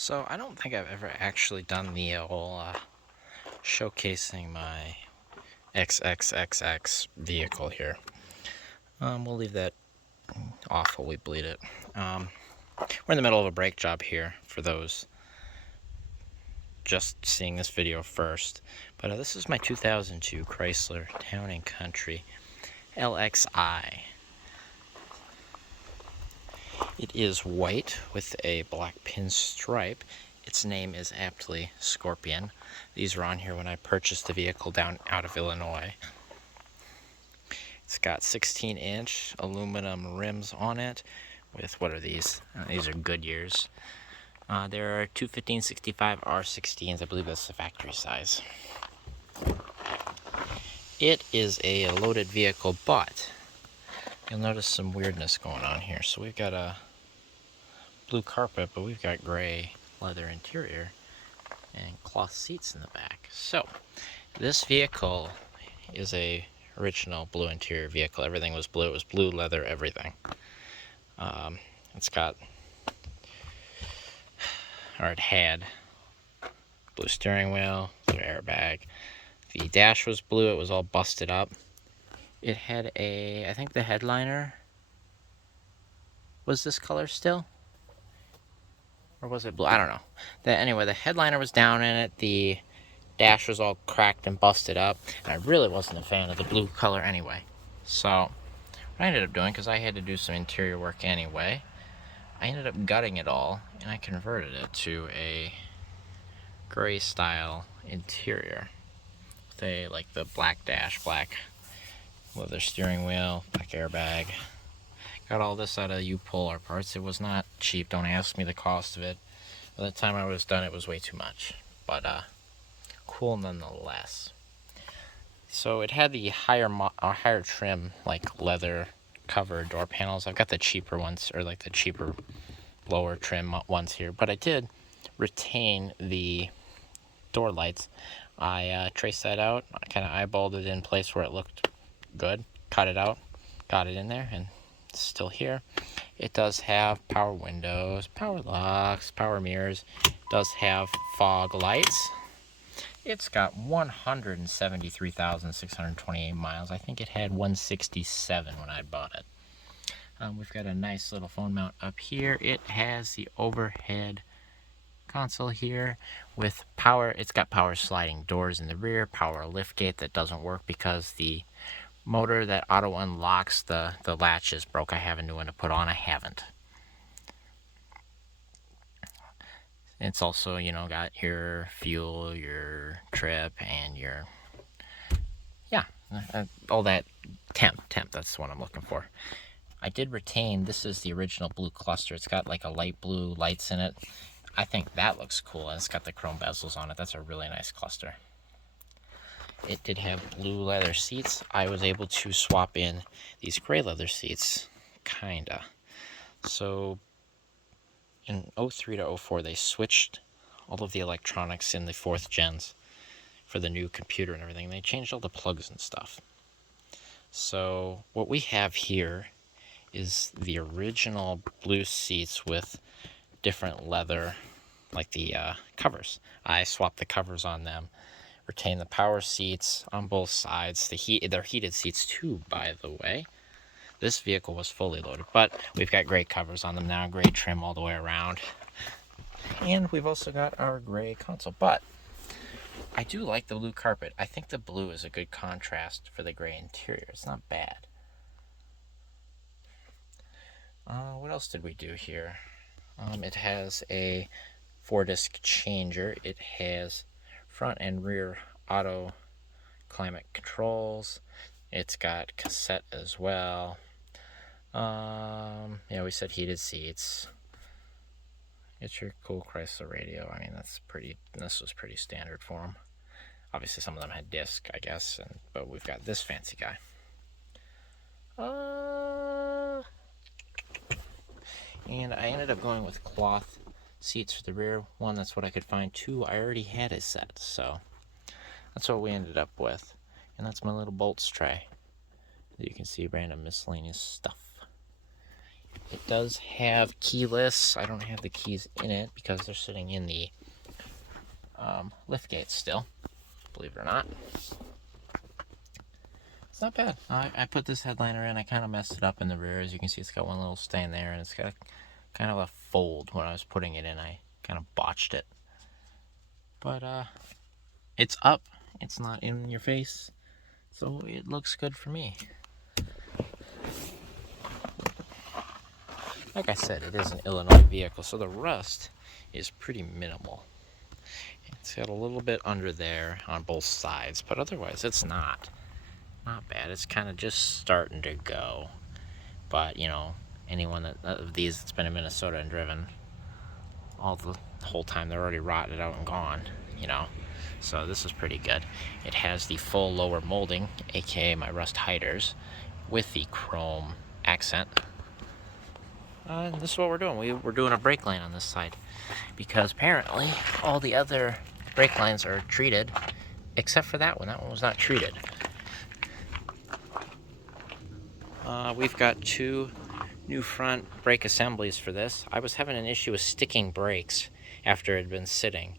So I don't think I've ever actually done the whole showcasing my XXXX vehicle here. We'll leave that off while we bleed it. We're in the middle of a brake job here for those just seeing this video first. But this is my 2002 Chrysler Town Country LXI. It is white with a black pinstripe. Its name is aptly Scorpion. These were on here when I purchased the vehicle down out of Illinois. It's got 16-inch aluminum rims on it with, what are these? These are Goodyears. There are 215/65 R16s. I believe that's the factory size. It is a loaded vehicle, but you'll notice some weirdness going on here. So we've got a blue carpet, but we've got gray leather interior and cloth seats in the back. So this vehicle is a original blue interior vehicle. Everything was blue. It was blue leather, everything. It's got, or it had, blue steering wheel, blue airbag. The dash was blue. It was all busted up. It had I think the headliner was this color still? Or was it blue? I don't know. Anyway, the headliner was down in it. The dash was all cracked and busted up. And I really wasn't a fan of the blue color anyway. So what I ended up doing, because I had to do some interior work anyway, I ended up gutting it all and I converted it to a gray style interior with like the black dash, black leather steering wheel, black airbag. Got all this out of U-Polar parts. It was not cheap. Don't ask me the cost of it. By the time I was done, it was way too much. But cool nonetheless. So it had the higher trim, like leather covered door panels. I've got the cheaper ones, or like the cheaper lower trim ones here. But I did retain the door lights. I traced that out. I kind of eyeballed it in place where it looked good. Cut it out. Got it in there, and it's still here. It does have power windows, power locks, power mirrors. It does have fog lights. It's got 173,628 miles. I think it had 167 when I bought it. We've got a nice little phone mount up here. It has the overhead console here with power. It's got power sliding doors in the rear, power liftgate that doesn't work because the motor that auto unlocks the latch is broke. I have a new one to put on. I haven't. It's also, got your fuel, your trip, and your, all that temp, that's what I'm looking for. I did retain, this is the original blue cluster. It's got like a light blue lights in it. I think that looks cool, and it's got the chrome bezels on it. That's a really nice cluster. It did have blue leather seats. I was able to swap in these gray leather seats, kinda. So in 03 to 04, they switched all of the electronics in the 4th gens for the new computer and everything. They changed all the plugs and stuff. So what we have here is the original blue seats with different leather, like the covers. I swapped the covers on them. Retain the power seats on both sides. They're heated seats too, by the way. This vehicle was fully loaded, but we've got gray covers on them now, gray trim all the way around. And we've also got our gray console, but I do like the blue carpet. I think the blue is a good contrast for the gray interior. It's not bad. What else did we do here? It has a 4-disc changer. It has front and rear auto climate controls. It's got cassette as well. We said heated seats. It's your cool Chrysler radio. I mean, this was pretty standard for them. Obviously, some of them had disc, I guess, but we've got this fancy guy. And I ended up going with cloth seats for the rear. 1, that's what I could find. 2, I already had a set, so that's what we ended up with. And that's my little bolts tray. You can see random miscellaneous stuff. It does have keyless. I don't have the keys in it because they're sitting in the lift gate still, believe it or not. It's not bad. I put this headliner in. I kind of messed it up in the rear. As you can see, it's got one little stand there, and it's got kind of a fold. When I was putting it in, I kind of botched it. But it's up. It's not in your face, so it looks good for me. Like I said, it is an Illinois vehicle, so the rust is pretty minimal. It's got a little bit under there on both sides, but otherwise it's not bad. It's kind of just starting to go. But, you know, anyone that of these that's been in Minnesota and driven all the whole time, they're already rotted out and gone, you know. So this is pretty good. It has the full lower molding, aka my rust hiders, with the chrome accent. This is what we're doing. We're doing a brake line on this side because apparently all the other brake lines are treated except for that one. That one was not treated. We've got 2 new front brake assemblies for this. I was having an issue with sticking brakes after it had been sitting,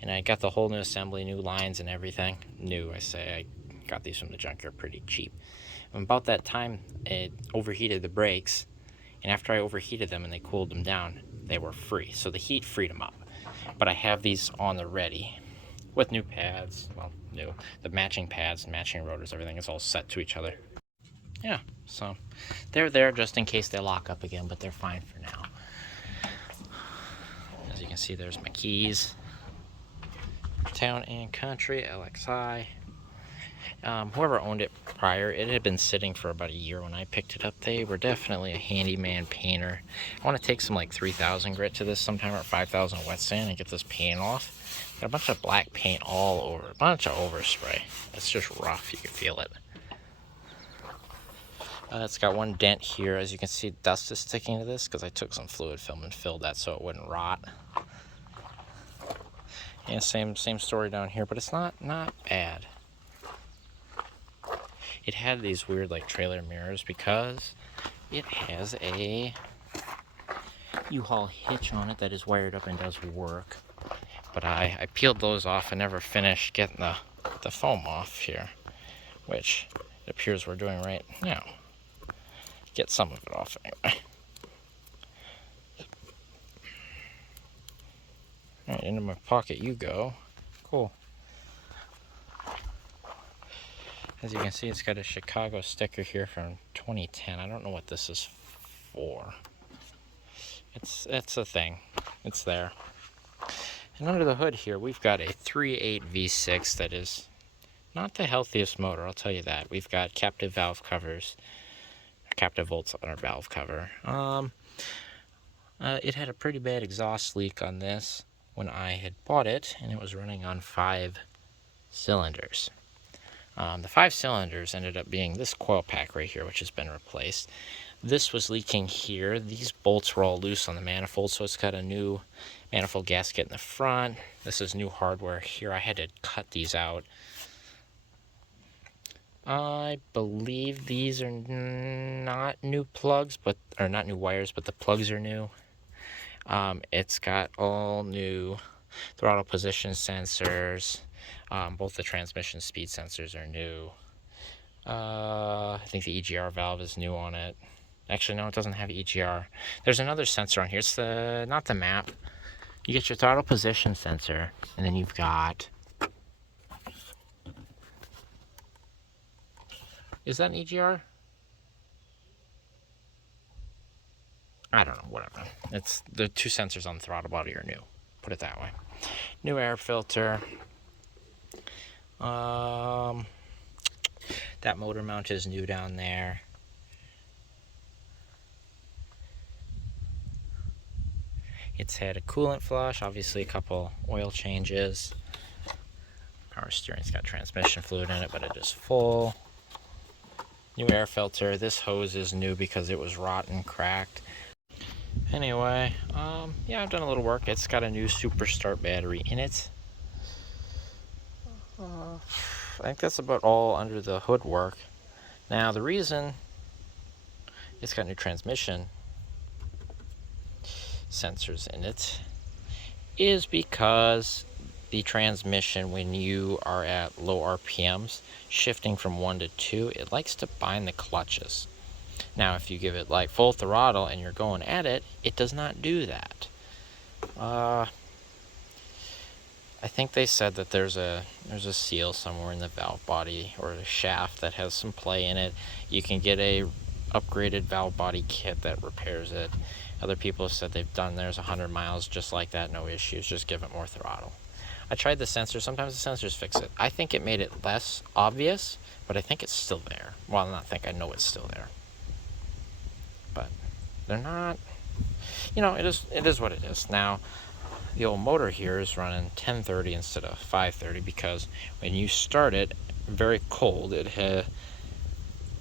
and I got the whole new assembly, new lines and everything. New, I say. I got these from the junkyard pretty cheap. And about that time, it overheated the brakes, and after I overheated them and they cooled them down, they were free. So the heat freed them up. But I have these on the ready with new pads. Well, new. The matching pads, matching rotors, everything is all set to each other. Yeah, so they're there just in case they lock up again, but they're fine for now. As you can see, there's my keys. Town and Country, LXI. Whoever owned it prior, it had been sitting for about a year when I picked it up. They were definitely a handyman painter. I want to take some like 3,000 grit to this sometime, or 5,000 wet sand, and get this paint off. Got a bunch of black paint all over, a bunch of overspray. It's just rough, you can feel it. It's got one dent here. As you can see, dust is sticking to this because I took some fluid film and filled that so it wouldn't rot. Yeah, same story down here, but it's not bad. It had these weird like trailer mirrors because it has a U-Haul hitch on it that is wired up and does work. But I peeled those off and never finished getting the foam off here, which it appears we're doing right now. Get some of it off anyway. Alright, into my pocket you go. Cool. As you can see, it's got a Chicago sticker here from 2010. I don't know what this is for. It's a thing. It's there. And under the hood here, we've got a 3.8 V6 that is not the healthiest motor, I'll tell you that. We've got captive valve covers. Captive volts on our valve cover. It had a pretty bad exhaust leak on this when I had bought it, and it was running on 5 cylinders. The 5 cylinders ended up being this coil pack right here, which has been replaced. This was leaking here. These bolts were all loose on the manifold, so it's got a new manifold gasket in the front. This is new hardware here. I had to cut these out. I believe these are not new plugs, or not new wires, but the plugs are new. It's got all new throttle position sensors. Both the transmission speed sensors are new. I think the EGR valve is new on it. Actually, no, it doesn't have EGR. There's another sensor on here. It's not the map. You get your throttle position sensor, and then you've got... Is that an EGR? I don't know, whatever. It's the 2 sensors on the throttle body are new. Put it that way. New air filter. That motor mount is new down there. It's had a coolant flush, obviously a couple oil changes. Power steering's got transmission fluid in it, but it is full. New air filter. This hose is new because it was rotten, cracked. Anyway, yeah, I've done a little work. It's got a new Super Start battery in it. I think that's about all under the hood work. Now, the reason it's got new transmission sensors in it is because the transmission, when you are at low RPMs, shifting from 1 to 2, it likes to bind the clutches. Now, if you give it like full throttle and you're going at it, it does not do that. I think they said that there's a seal somewhere in the valve body or the shaft that has some play in it. You can get a upgraded valve body kit that repairs it. Other people have said they've done theirs 100 miles just like that, no issues, just give it more throttle. I tried the sensor. Sometimes the sensors fix it. I think it made it less obvious, but I think it's still there. Well, I know it's still there. But they're not, it is what it is. Now, the old motor here is running 1030 instead of 530 because when you start it very cold,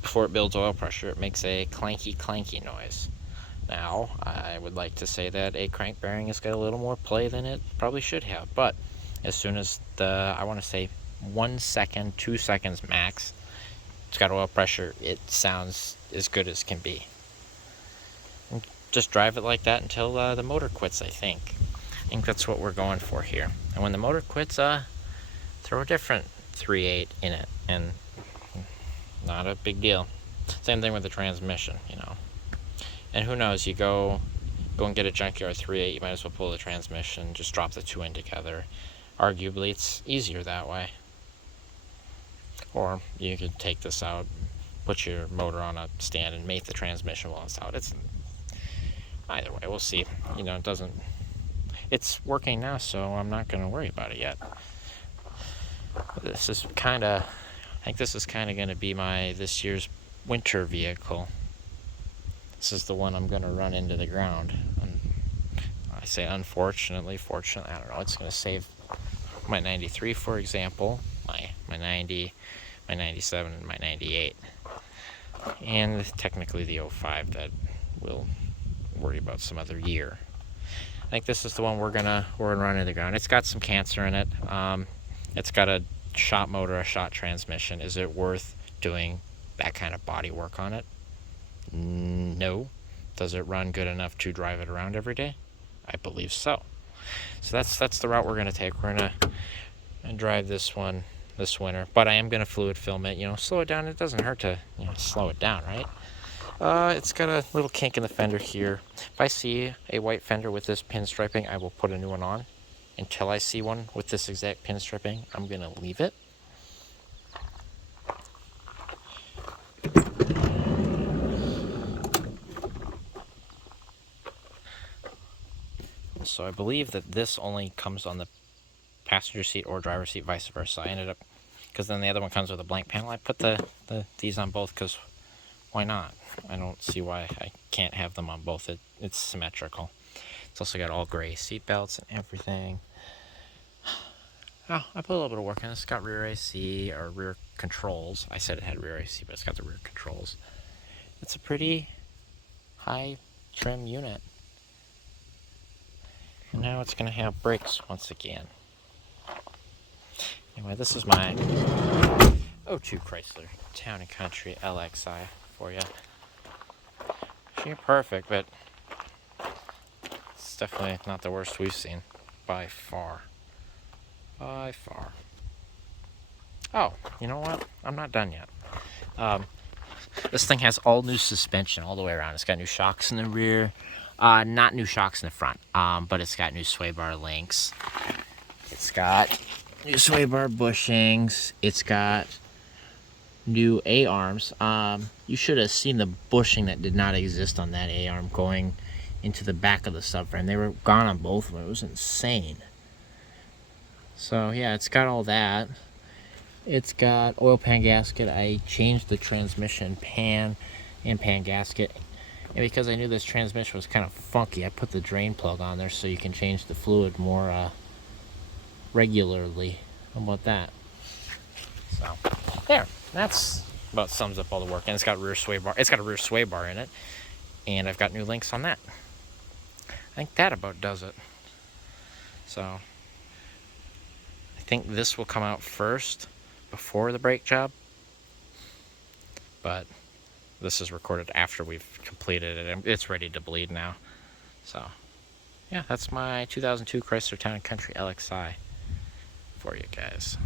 before it builds oil pressure, it makes a clanky noise. Now, I would like to say that a crank bearing has got a little more play than it probably should have, but as soon as I want to say 1 second, 2 seconds max, it's got oil pressure, it sounds as good as can be. Just drive it like that until the motor quits, I think. I think that's what we're going for here. And when the motor quits, throw a different 3.8 in it, and not a big deal. Same thing with the transmission, And who knows, you go and get a junkyard 3.8, you might as well pull the transmission, just drop the two in together. Arguably, it's easier that way. Or you could take this out, put your motor on a stand, and mate the transmission while it's out. Either way, we'll see. It's working now, so I'm not going to worry about it yet. I think this is kind of going to be this year's winter vehicle. This is the one I'm going to run into the ground. And I say unfortunately, fortunately, I don't know. It's going to save my 93, for example, my 90, my 97, and my 98. And technically the 05 that we'll worry about some other year. I think this is the one we're gonna run into the ground. It's got some cancer in it. It's got a shot motor, a shot transmission. Is it worth doing that kind of body work on it? No. Does it run good enough to drive it around every day? I believe so. So that's the route we're gonna take. We're gonna drive this one this winter, but I am gonna fluid film it. Slow it down. It doesn't hurt to slow it down, right? It's got a little kink in the fender here. If I see a white fender with this pinstriping, I will put a new one on. Until I see one with this exact pinstriping, I'm going to leave it. So I believe that this only comes on the passenger seat or driver's seat, vice versa. I ended up, because then the other one comes with a blank panel, I put these on both because why not? I don't see why I can't have them on both. It's symmetrical. It's also got all gray seat belts and everything. Oh, I put a little bit of work in it. It's got rear AC or rear controls. I said it had rear AC, but it's got the rear controls. It's a pretty high trim unit. And now it's going to have brakes once again. Anyway, this is my 02 Chrysler Town Country LXI for you. She ain't perfect, but it's definitely not the worst we've seen. By far. By far. Oh, you know what? I'm not done yet. This thing has all new suspension all the way around. It's got new shocks in the rear. Not new shocks in the front, but it's got new sway bar links. It's got new sway bar bushings. It's got new A-arms. You should have seen the bushing that did not exist on that A-arm going into the back of the subframe. They were gone on both of them. It was insane. So yeah, it's got all that. It's got oil pan gasket. I changed the transmission pan and pan gasket. And because I knew this transmission was kind of funky, I put the drain plug on there so you can change the fluid more regularly. How about that? So there, that's about sums up all the work. And it's got rear sway bar. It's got a rear sway bar in it, and I've got new links on that. I think that about does it. So I think this will come out first before the brake job, but this is recorded after we've completed it, and it's ready to bleed now. So yeah, that's my 2002 Chrysler Town Country LXI for you guys.